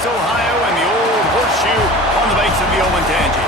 Columbus, Ohio, and the old horseshoe on the banks of the Olentangy.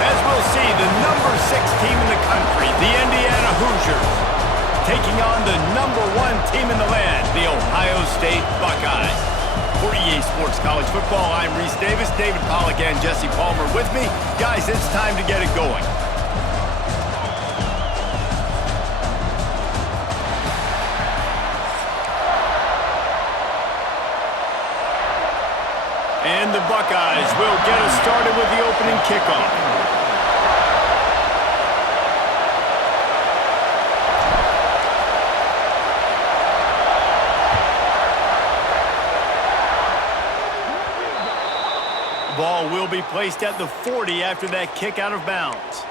As we'll see, the number 6 team in the country, the Indiana Hoosiers, taking on the number 1 team in the land, the Ohio State Buckeyes. For EA Sports College Football, I'm Reese Davis, David Pollack, and Jesse Palmer with me. Guys, it's time to get it going. And the Buckeyes will get us started with the opening kickoff. Ball will be placed at the 40 after that kick out of bounds.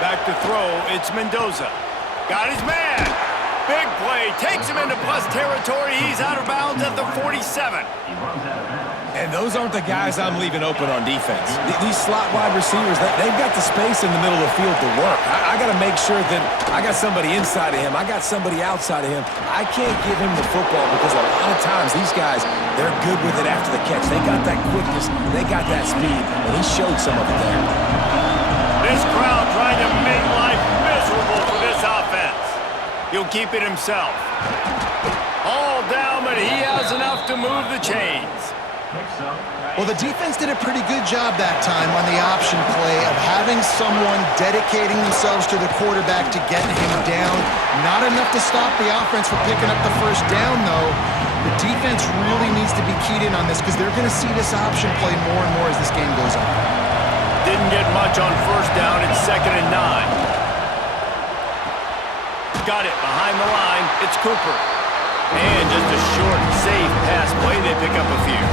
Back to throw, it's Mendoza. Got his man. Big play. Takes him into plus territory. He's out of bounds at the 47. And those aren't the guys I'm leaving open on defense. These slot wide receivers, they've got the space in the middle of the field to work. I got to make sure that I got somebody inside of him. I got somebody outside of him. I can't give him the football because a lot of times these guys, they're good with it after the catch. They got that quickness. They got that speed. And he showed some of it there. This crowd trying to make life miserable for this offense. He'll keep it himself. All down, but he has enough to move the chains. Well, the defense did a pretty good job that time on the option play of having someone dedicating themselves to the quarterback to getting him down. Not enough to stop the offense from picking up the first down, though. The defense really needs to be keyed in on this because they're going to see this option play more and more as this game goes on. Didn't get much on first down. It's 2nd and 9. Got it behind the line. It's Cooper. And just a short, safe pass play. They pick up a few.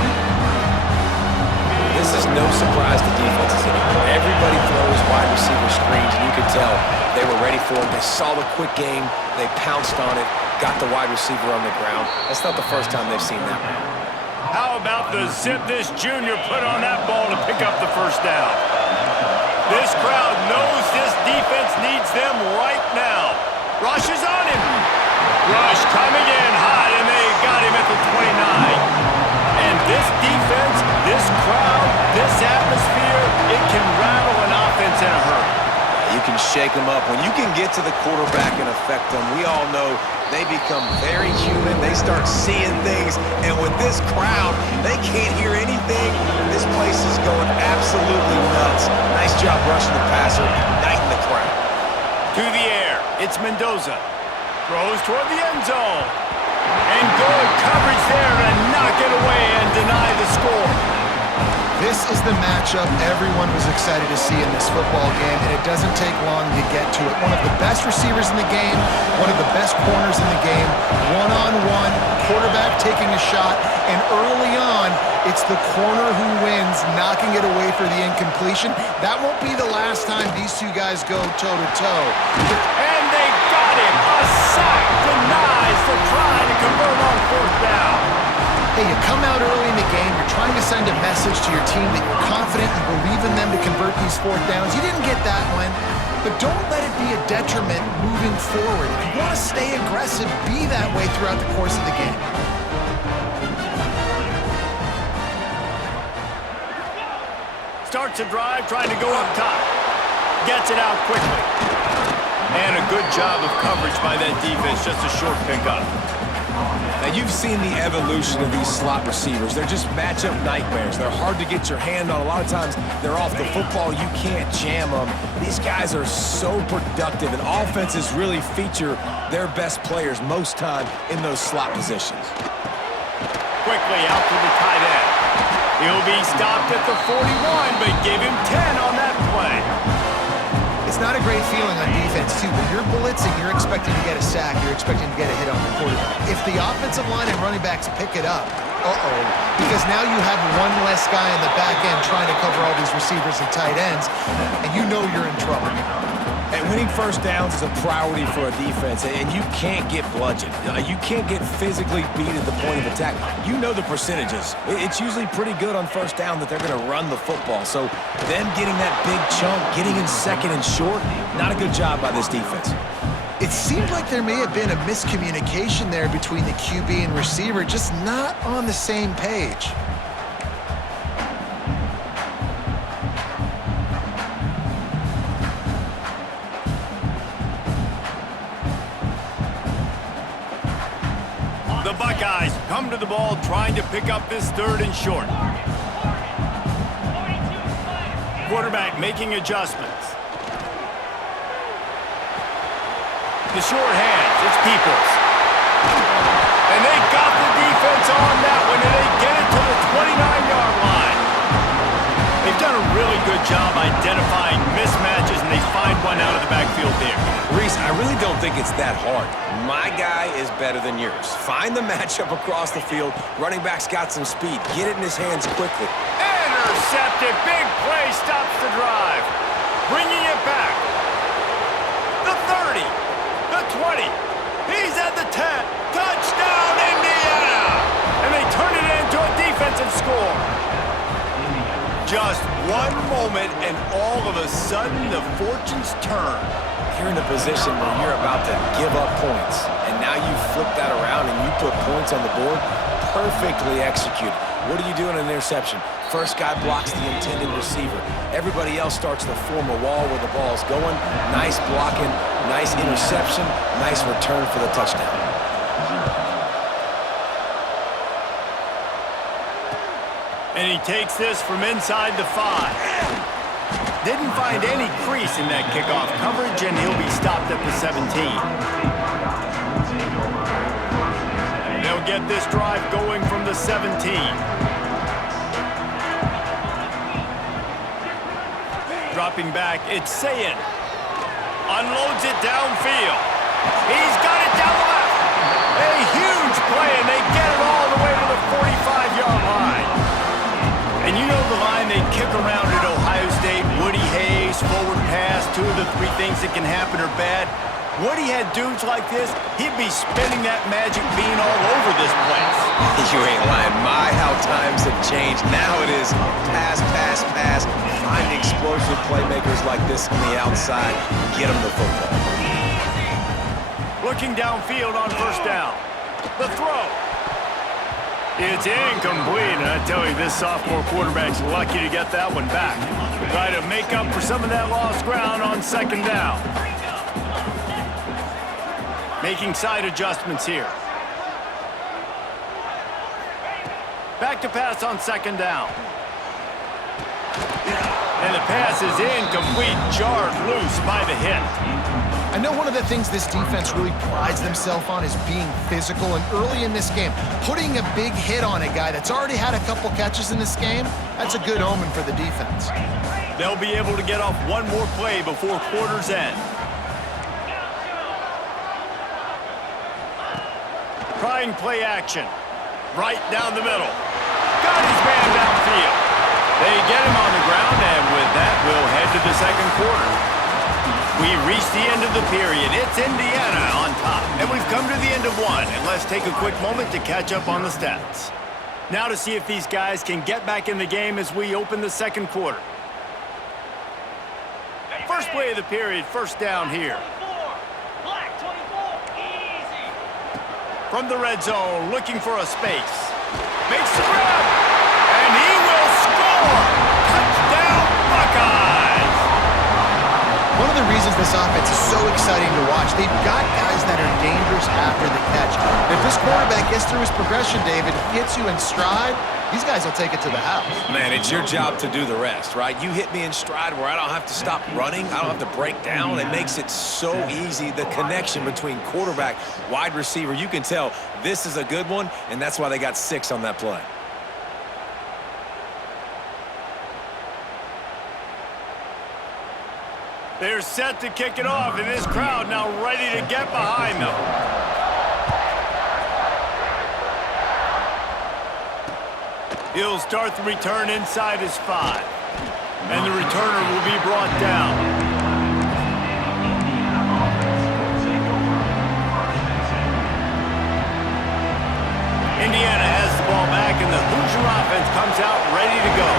This is no surprise to defenses anymore. Everybody throws wide receiver screens, and you can tell they were ready for it. They saw the quick game. They pounced on it, got the wide receiver on the ground. That's not the first time they've seen that one. How about the zip this junior put on that ball to pick up the first down? This crowd knows this defense needs them right now. Rush is on him. Rush coming in hot, and they got him at the 29. And this defense, this crowd, this atmosphere, it can rattle an offense in a hurry. You can shake them up. When you can get to the quarterback and affect them, we all know they become very human. They start seeing things. And with this crowd, they can't hear anything. This place is going absolutely nuts. Nice job rushing the passer, igniting the crowd. To the air, it's Mendoza. Throws toward the end zone. And good coverage there to knock it away and deny the score. This is the matchup everyone was excited to see in this football game, and it doesn't take long to get to it. One of the best receivers in the game, one of the best corners in the game, one-on-one, quarterback taking a shot, and early on, it's the corner who wins, knocking it away for the incompletion. That won't be the last time these two guys go toe-to-toe. And they got him. A sack denies the try to convert on 4th down. Hey, you come out early in the game, you're trying to send a message to your team that you're confident and believe in them to convert these 4th downs. You didn't get that one, but don't let it be a detriment moving forward. If you want to stay aggressive, be that way throughout the course of the game. Starts a drive, trying to go up top. Gets it out quickly. And a good job of coverage by that defense, just a short pickup. Now, you've seen the evolution of these slot receivers. They're just matchup nightmares. They're hard to get your hand on. A lot of times, they're off the football. You can't jam them. These guys are so productive, and offenses really feature their best players most time in those slot positions. Quickly out to the tight end. He'll be stopped at the 41, but give him 10 on that play. It's not a great feeling on defense, too. When you're blitzing, you're expecting to get a sack. You're expecting to get a hit on the quarterback. If the offensive line and running backs pick it up, because now you have one less guy in the back end trying to cover all these receivers and tight ends, and you know you're in trouble. And winning first downs is a priority for a defense, and you can't get bludgeoned. You can't get physically beat at the point of attack. You know the percentages. It's usually pretty good on first down that they're going to run the football. So them getting that big chunk, getting in second and short, not a good job by this defense. It seemed like there may have been a miscommunication there between the QB and receiver, just not on the same page. The Buckeyes come to the ball trying to pick up this 3rd and short. Quarterback making adjustments. The short hands, it's Peoples. And they got the defense on that one, and they get it to the 29-yard line. They've done a really good job identifying mismatches, and they find one out of the backfield there. Reese, I really don't think it's that hard. My guy is better than yours. Find the matchup across the field. Running back's got some speed. Get it in his hands quickly. Intercepted. Big play stops the drive. Bringing it back. The 30. The 20. He's at the 10. Touchdown, Indiana! And they turn it into a defensive score. Just one moment, and all of a sudden, the fortunes turn. You're in a position where you're about to give up points, and now you flip that around and you put points on the board. Perfectly executed. What do you do in an interception? First guy blocks the intended receiver. Everybody else starts to form a wall where the ball's going. Nice blocking, nice interception, nice return for the touchdown. And he takes this from inside the 5. Didn't find any crease in that kickoff coverage, and he'll be stopped at the 17. They'll get this drive going from the 17. Dropping back, it's Sayin. Unloads it downfield. He's got it down the left. A huge play, and they get it all the way to the 45-yard line. And you know the line they kick around at Ohio State, Woody Hayes, forward pass, 2 of the 3 things that can happen are bad. Woody had dudes like this, he'd be spinning that magic bean all over this place. You ain't lying. My, how times have changed. Now it is pass, pass, pass. Find explosive playmakers like this on the outside. Get them the football. Looking downfield on 1st down. The throw. It's incomplete, and I tell you, this sophomore quarterback's lucky to get that one back. Try to make up for some of that lost ground on 2nd down. Making side adjustments here. Back to pass on 2nd down. And the pass is incomplete, jarred loose by the hit. I know one of the things this defense really prides themselves on is being physical, and early in this game, putting a big hit on a guy that's already had a couple catches in this game, that's a good omen for the defense. They'll be able to get off one more play before quarter's end. Trying play action. Right down the middle. Got his man downfield. They get him on the ground, and with that, we'll head to the 2nd quarter. We reached the end of the period. It's Indiana on top. And we've come to the end of one. And let's take a quick moment to catch up on the stats. Now to see if these guys can get back in the game as we open the 2nd quarter. First play of the period, 1st down here. From the red zone, looking for a space. Makes the grab. And he will score. Touchdown, Buckeyes. One of the reasons this offense is so exciting to watch, they've got guys that are dangerous after the catch. If this quarterback gets through his progression, David, hits you in stride, these guys will take it to the house. Man, it's your job to do the rest, right? You hit me in stride where I don't have to stop running. I don't have to break down. It makes it so easy. The connection between quarterback, wide receiver, you can tell this is a good one, and that's why they got 6 on that play. They're set to kick it off, and this crowd now ready to get behind them. He'll start the return inside his 5. And the returner will be brought down. Indiana has the ball back, and the Hoosier offense comes out ready to go.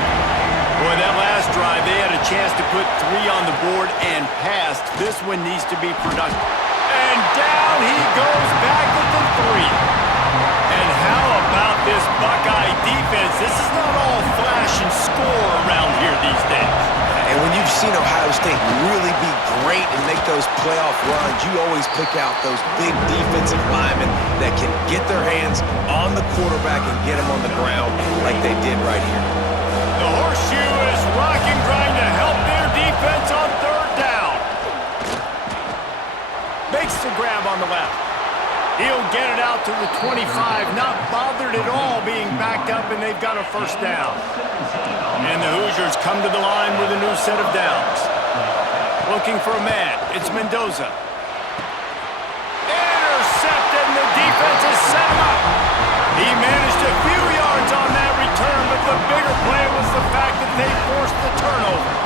Boy, that last drive, they had a chance to put 3 on the board and passed. This one needs to be productive. And And down he goes back at the 3. And how about this Buckeye defense? This is not all flash and score around here these days. And when you've seen Ohio State really be great and make those playoff runs, you always pick out those big defensive linemen that can get their hands on the quarterback and get him on the ground like they did right here. The horseshoe is rocking, trying to help their defense on 3rd down. Makes the grab on the left. He'll get it out to the 25, not bothered at all being backed up, and they've got a 1st down. And the Hoosiers come to the line with a new set of downs. Looking for a man. It's Mendoza. Intercepted, and the defense has set him up. He managed a few yards on that return, but the bigger play was the fact that they forced the turnover.